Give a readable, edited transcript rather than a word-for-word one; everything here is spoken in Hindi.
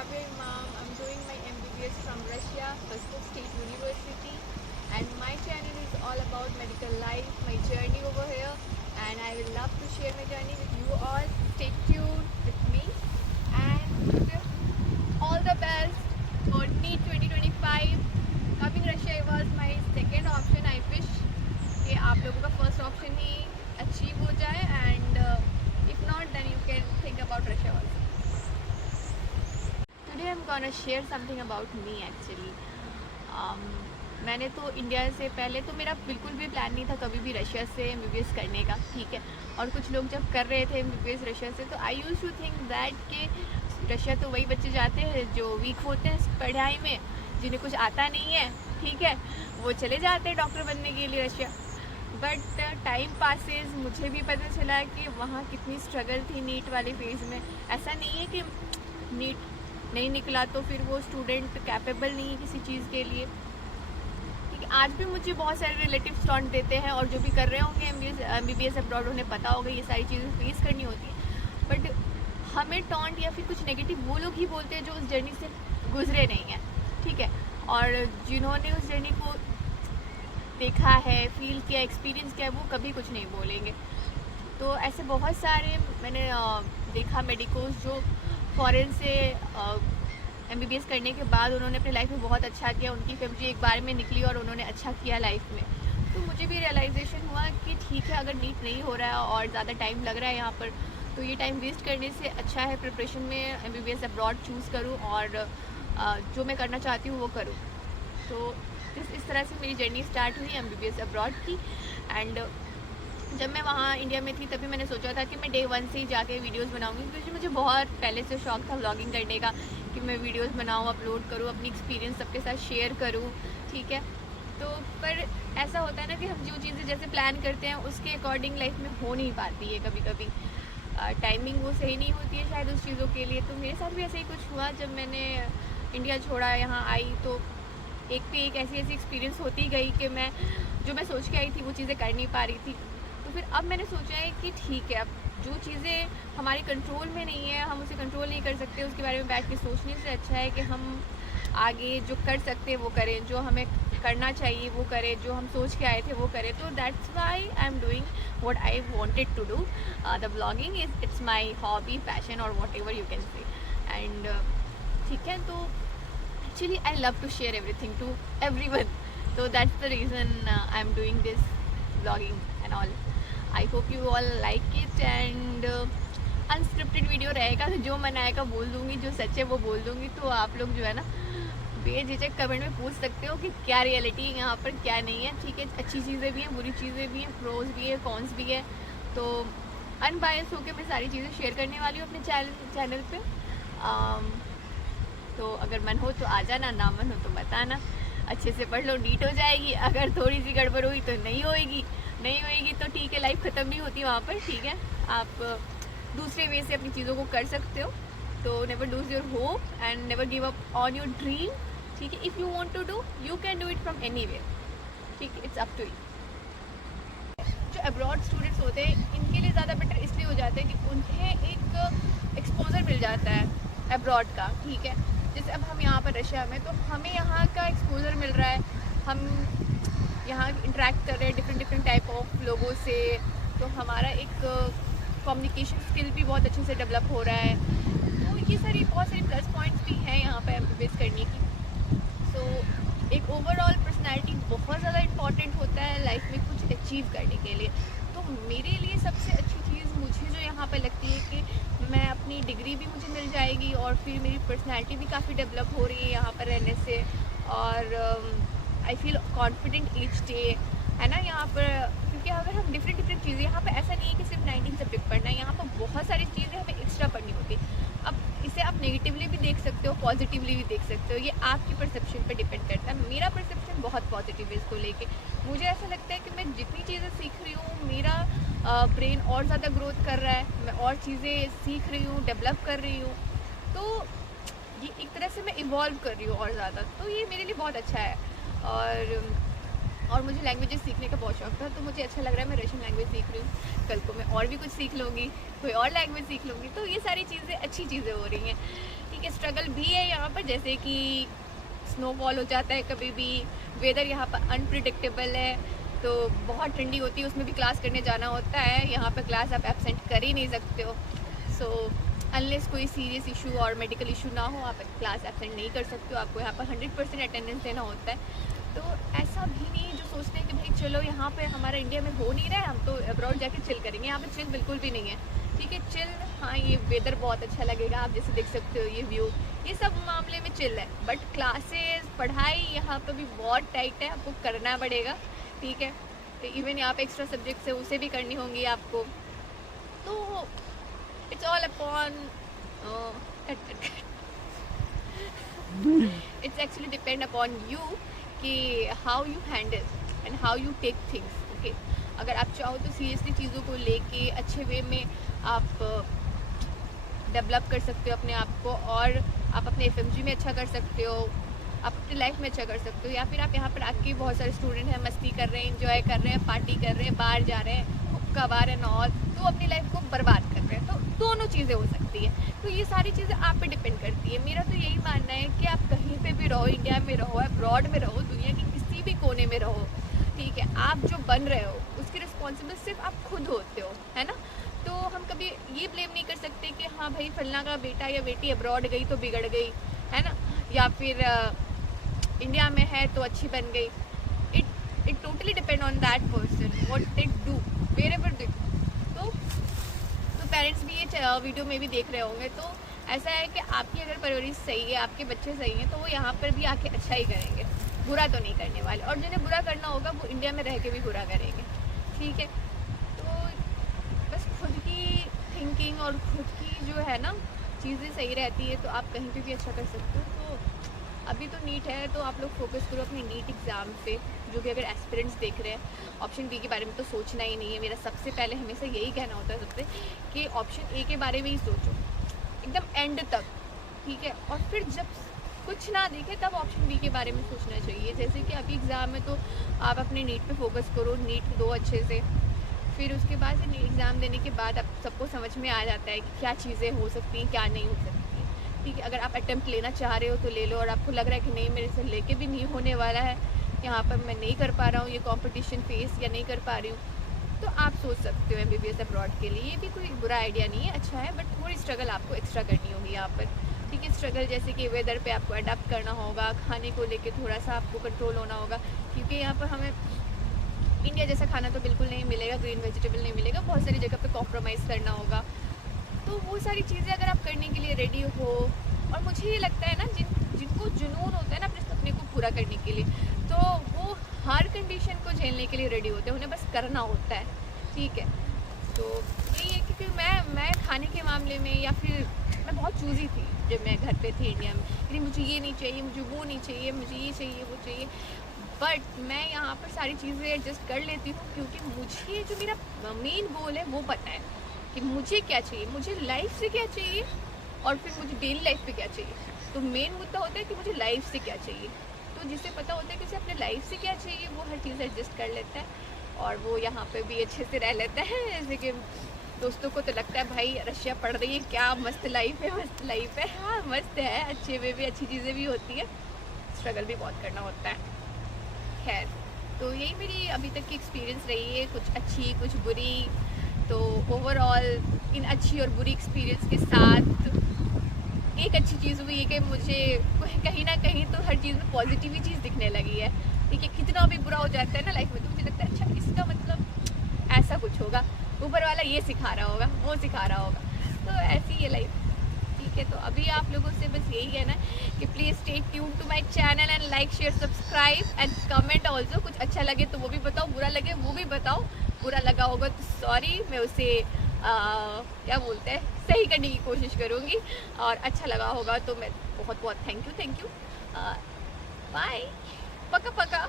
Sabir Imam. I'm doing my MBBS from Russia, Moscow State University, and my channel is all about medical life, my journey over here, and I will love to share my journey with you all. Stay tuned with me, and all the best for NEET 2025. Coming Russia was my second option. I wish कि आप लोगों का फर्स्ट ऑप्शन ही अचीव हो जाए, and if not, then you can think about Russia also. Today I'm gonna share something about me actually. मैंने तो इंडिया से पहले तो मेरा बिल्कुल भी प्लान नहीं था कभी भी रशिया से MBBS करने का, ठीक है। और कुछ लोग जब कर रहे थे MBBS रशिया से, तो आई यूज टू थिंक दैट कि रशिया तो वही बच्चे जाते हैं जो वीक होते हैं पढ़ाई में, जिन्हें कुछ आता नहीं है, ठीक है, वो चले जाते हैं डॉक्टर बनने के लिए रशिया। बट टाइम पासेस मुझे भी पता चला कि वहाँ कितनी स्ट्रगल थी नीट वाले फेज़ में। ऐसा नहीं है कि नीट नहीं निकला तो फिर वो स्टूडेंट कैपेबल नहीं है किसी चीज़ के लिए, ठीक है। आज भी मुझे बहुत सारे रिलेटिव्स टॉन्ट देते हैं, और जो भी कर रहे होंगे MBBS अब्रॉड उन्हें पता होगा ये सारी चीज़ें फेस करनी होती है। बट हमें टॉन्ट या फिर कुछ नेगेटिव वो लोग ही बोलते हैं जो उस जर्नी से गुजरे नहीं हैं, ठीक है, और जिन्होंने उस जर्नी को देखा है, फील किया, एक्सपीरियंस किया, वो कभी कुछ नहीं बोलेंगे। तो ऐसे बहुत सारे मैंने देखा मेडिकोस जो फॉरेन से MBBS करने के बाद उन्होंने अपनी लाइफ में बहुत अच्छा किया, उनकी फैमिली एक बार में निकली और उन्होंने अच्छा किया लाइफ में। तो मुझे भी रियलाइजेशन हुआ कि ठीक है, अगर नीट नहीं हो रहा है और ज़्यादा टाइम लग रहा है यहाँ पर, तो ये टाइम वेस्ट करने से अच्छा है प्रिपरेशन में MBBS अब्रॉड चूज़ करूँ और जो मैं करना चाहती हूँ वो करूँ। तो इस तरह से मेरी जर्नी स्टार्ट हुई MBBS अब्रॉड की। एंड जब मैं वहाँ इंडिया में थी तभी मैंने सोचा था कि मैं डे 1 से ही जाके वीडियोस बनाऊंगी, क्योंकि मुझे बहुत पहले से शौक था व्लॉगिंग करने का, कि मैं वीडियोस बनाऊँ, अपलोड करूँ, अपनी एक्सपीरियंस सबके साथ शेयर करूँ, ठीक है। तो पर ऐसा होता है ना कि हम जो चीज़ें जैसे प्लान करते हैं उसके अकॉर्डिंग लाइफ में हो नहीं पाती है, कभी कभी टाइमिंग वो सही नहीं होती है शायद उस चीज़ों के लिए। तो मेरे साथ भी ऐसा ही कुछ हुआ। जब मैंने इंडिया छोड़ा, यहाँ आई, तो एक पे एक ऐसी एक्सपीरियंस होती गई कि मैं जो मैं सोच के आई थी वो चीज़ें कर नहीं पा रही थी। तो फिर अब मैंने सोचा है कि ठीक है, अब जो चीज़ें हमारे कंट्रोल में नहीं है, हम उसे कंट्रोल नहीं कर सकते, उसके बारे में बैठ के सोचने से अच्छा है कि हम आगे जो कर सकते हैं वो करें, जो हमें करना चाहिए वो करें, जो हम सोच के आए थे वो करें। तो that's why I am doing what I wanted to do. The blogging it's my hobby, passion, और whatever you can say. And ठीक है, तो actually I love to share everything to everyone, so that's the reason I'm doing this vlogging and all. I hope you all like it, and unscripted video रहेगा, तो जो मन आएगा बोल दूँगी, जो सच है वो बोल दूँगी। तो आप लोग जो है ना बेझिझक कमेंट में पूछ सकते हो कि क्या रियलिटी है यहाँ पर, क्या नहीं है, ठीक है। अच्छी चीज़ें भी हैं, बुरी चीज़ें भी हैं, प्रोज भी है, कॉन्स भी है। तो अनबायस होकर मैं सारी चीज़ें शेयर करने वाली हूँ अपने चैनल पे। तो अगर मन हो तो आ जाना, ना मन हो तो बताना। अच्छे से पढ़ लो, नीट हो जाएगी। अगर थोड़ी सी गड़बड़ हुई तो नहीं होएगी तो ठीक है, लाइफ ख़त्म नहीं होती वहाँ पर, ठीक है। आप दूसरे वे से अपनी चीज़ों को कर सकते हो। तो never lose your hope and never give up on your dream, ठीक है। If you want to do, you can do it from anywhere, ठीक है। It's up to you. जो अब्रॉड स्टूडेंट्स होते हैं इनके लिए ज़्यादा बेटर इसलिए हो जाता है कि उन्हें एक एक्सपोजर मिल जाता है अब्रॉड का, ठीक है। जैसे अब हम यहाँ पर रशिया में, तो हमें यहाँ का एक्सपोजर मिल रहा है, हम यहाँ इंटरेक्ट कर रहे हैं डिफरेंट टाइप ऑफ लोगों से, तो हमारा एक कम्युनिकेशन स्किल भी बहुत अच्छे से डेवलप हो रहा है। तो ये बहुत सारी प्लस पॉइंट्स भी हैं यहाँ पर MBBS करने की। सो एक ओवरऑल पर्सनैलिटी बहुत ज़्यादा इम्पॉर्टेंट होता है लाइफ में कुछ अचीव करने के लिए। तो मेरे लिए सबसे अच्छी चीज़ मुझे जो यहाँ पर लगती है कि मैं अपनी डिग्री भी मुझे मिल जाएगी, और फिर मेरी पर्सनैलिटी भी काफ़ी डेवलप हो रही है यहाँ पर रहने से, और I feel confident each day, है ना यहाँ पर। क्योंकि अगर हम डिफरेंट चीज़ें यहाँ पर, ऐसा नहीं है कि सिर्फ 19 सब्जेक्ट पढ़ना है, यहाँ पर बहुत सारी चीज़ें हमें एक्स्ट्रा पढ़नी होती है। अब इसे आप नेगेटिवली भी देख सकते हो, पॉजिटिवली भी देख सकते हो, ये आपकी परसेप्शन पर डिपेंड करता है। मेरा परसेप्शन बहुत पॉजिटिव है इसको लेके। मुझे ऐसा लगता है कि मैं जितनी चीज़ें सीख रही हूँ, मेरा ब्रेन और ज़्यादा ग्रोथ कर रहा है, मैं और चीज़ें सीख रही हूँ, डेवलप कर रही हूँ। तो ये एक तरह से मैं इवॉल्व कर रही हूँ और ज़्यादा, तो ये मेरे लिए बहुत अच्छा है। और और मुझे लैंग्वेजेस सीखने का बहुत शौक था, तो मुझे अच्छा लग रहा है मैं रशियन लैंग्वेज सीख रही हूँ, कल को मैं और भी कुछ सीख लूँगी, कोई और लैंग्वेज सीख लूँगी। तो ये सारी चीज़ें अच्छी चीज़ें हो रही हैं, ठीक है। स्ट्रगल भी है यहाँ पर, जैसे कि स्नोफॉल हो जाता है कभी भी, वेदर यहाँ पर अनप्रिडिक्टेबल है, तो बहुत ठंडी होती है, उसमें भी क्लास करने जाना होता है। यहाँ पर क्लास आप एब्सेंट कर ही नहीं सकते हो। सो अनलेस कोई सीरियस इशू और मेडिकल इशू ना हो, आप क्लास एब्सेंट नहीं कर सकते हो, आपको यहाँ पर 100% अटेंडेंस देना होता है। तो ऐसा भी नहीं जो सोचते हैं कि भाई चलो यहाँ पे हमारा इंडिया में हो नहीं रहा है, हम तो अब्रॉड जाके चिल करेंगे। यहाँ पे चिल बिल्कुल भी नहीं है, ठीक है। चिल, हाँ ये वेदर बहुत अच्छा लगेगा, आप जैसे देख सकते हो ये व्यू, ये सब मामले में चिल है। बट क्लासेस, पढ़ाई यहाँ पर भी बहुत टाइट है, आपको करना पड़ेगा, ठीक है। तो इवन यहाँ पे एक्स्ट्रा सब्जेक्ट्स है, उसे भी करनी होंगी आपको। तो it's all upon it's actually depend upon you कि how you handle and how you take things, okay. अगर आप चाहो तो सीरियसली चीज़ों को लेके अच्छे वे में आप डेवलप कर सकते हो अपने आप को, और आप अपने एफएमजी में अच्छा कर सकते हो, आप अपनी लाइफ में अच्छा कर सकते हो। या फिर आप यहाँ पर आके, बहुत सारे स्टूडेंट हैं मस्ती कर रहे हैं, एंजॉय कर रहे हैं, पार्टी कर रहे हैं, बाहर जा रहे हैं, हुक्का बार एंड ऑल, तो अपनी लाइफ को बर्बाद कर रहे हैं। तो दोनों चीज़ें हो सकती है। तो ये सारी चीज़ें आप पे डिपेंड करती है। मेरा तो यही मानना है कि आप कहीं पे भी रहो, इंडिया में रहो, अब्रॉड में रहो, दुनिया के किसी भी कोने में रहो, ठीक है, आप जो बन रहे हो उसकी रिस्पॉन्सिबल सिर्फ आप खुद होते हो, है ना। तो हम कभी ये ब्लेम नहीं कर सकते कि हाँ भाई फलना का बेटा या बेटी अब्रॉड गई तो बिगड़ गई, है ना, या फिर इंडिया में है तो अच्छी बन गई। It totally depend on that person what it do where ever they. तो पेरेंट्स भी ये वीडियो में भी देख रहे होंगे। तो ऐसा है कि आपकी अगर परवरिश सही है, आपके बच्चे सही हैं, तो वो यहाँ पर भी आके अच्छा ही करेंगे, बुरा तो नहीं करने वाले। और जिन्हें बुरा करना होगा वो इंडिया में रह के भी बुरा करेंगे, ठीक है। तो बस खुद की थिंकिंग और खुद की जो है ना चीज़ें सही रहती है, तो आप कहीं पे भी अच्छा कर सकते हो। तो अभी तो नीट है, तो आप लोग फोकस करो अपने नीट एग्ज़ाम पे। जो भी अगर एस्पिरेंट्स देख रहे हैं, ऑप्शन बी के बारे में तो सोचना ही नहीं है। मेरा सबसे पहले हमेशा यही कहना होता है सबसे कि ऑप्शन ए के बारे में ही सोचो एकदम एंड तक, ठीक है। और फिर जब कुछ ना दिखे तब ऑप्शन बी के बारे में सोचना चाहिए। जैसे कि अभी एग्ज़ाम है तो आप अपने नीट पे फोकस करो, नीट दो अच्छे से। फिर उसके बाद से नीट एग्ज़ाम देने के बाद आप सबको समझ में आ जाता है कि क्या चीज़ें हो सकती हैं, क्या नहीं हो सकती हैं, ठीक है। अगर आप अटेम्प्ट लेना चाह रहे हो तो ले लो, और आपको लग रहा है कि नहीं मेरे से लेके भी नहीं होने वाला है, यहाँ पर मैं नहीं कर पा रहा हूँ ये कंपटीशन फेस, या नहीं कर पा रही हूँ, तो आप सोच सकते हो MBBS अब्रॉड के लिए। ये भी कोई बुरा आइडिया नहीं है, अच्छा है। बट थोड़ी स्ट्रगल आपको एक्स्ट्रा करनी होगी यहाँ पर, ठीक है। स्ट्रगल जैसे कि वेदर पे आपको अडाप्ट करना होगा, खाने को लेके थोड़ा सा आपको कंट्रोल होना होगा, क्योंकि यहाँ पर हमें इंडिया जैसा खाना तो बिल्कुल नहीं मिलेगा, ग्रीन वेजिटेबल नहीं मिलेगा, बहुत सारी जगह पे कॉम्प्रोमाइज़ करना होगा। तो वो सारी चीज़ें अगर आप करने के लिए रेडी हो, और मुझे ये लगता है ना जिनको जुनून होता है ना अपने सपने को पूरा करने के लिए, तो वो हर कंडीशन को झेलने के लिए रेडी होते हैं, उन्हें बस करना होता है, ठीक है। तो यही है, क्योंकि मैं खाने के मामले में, या फिर मैं बहुत चूज़ी थी जब मैं घर पे थी इंडिया में, लेकिन मुझे ये नहीं चाहिए, मुझे वो नहीं चाहिए, मुझे ये चाहिए वो चाहिए। बट मैं यहाँ पर सारी चीज़ें एडजस्ट कर लेती हूँ, क्योंकि मुझे जो मेरा मेन गोल है वो पता है कि मुझे क्या चाहिए, मुझे लाइफ से क्या चाहिए, और फिर मुझे डेली लाइफ पे क्या चाहिए। तो मेन मुद्दा होता है कि मुझे लाइफ से क्या चाहिए। तो जिसे पता होता है कि उसे अपने लाइफ से क्या चाहिए, वो हर चीज़ एडजस्ट कर लेता है, और वो यहाँ पे भी अच्छे से रह लेता है। जैसे कि दोस्तों को तो लगता है भाई रशिया पढ़ रही है, क्या मस्त लाइफ है, मस्त लाइफ है। हाँ मस्त है, अच्छे में भी अच्छी चीज़ें भी होती है, स्ट्रगल भी बहुत करना होता है। खैर, तो यही मेरी अभी तक की एक्सपीरियंस रही है, कुछ अच्छी कुछ बुरी। तो ओवरऑल इन अच्छी और बुरी एक्सपीरियंस के साथ एक अच्छी चीज़ हुई है कि मुझे कहीं ना कहीं तो हर चीज़ में पॉजिटिव ही चीज़ दिखने लगी है, ठीक है। कितना भी बुरा हो जाता है ना लाइफ में, तो मुझे लगता है अच्छा इसका मतलब ऐसा कुछ होगा, ऊपर वाला ये सिखा रहा होगा, वो सिखा रहा होगा। तो ऐसी है लाइफ, ठीक है। तो अभी आप लोगों से बस यही कहना है कि please stay tune to my channel and like share subscribe and comment also. कुछ अच्छा लगे तो वो भी बताओ, बुरा लगे वो भी बताओ। बुरा लगा होगा तो सॉरी, मैं उसे क्या बोलते हैं सही करने की कोशिश करूँगी, और अच्छा लगा होगा तो मैं बहुत बहुत थैंक यू बाय, पका पका।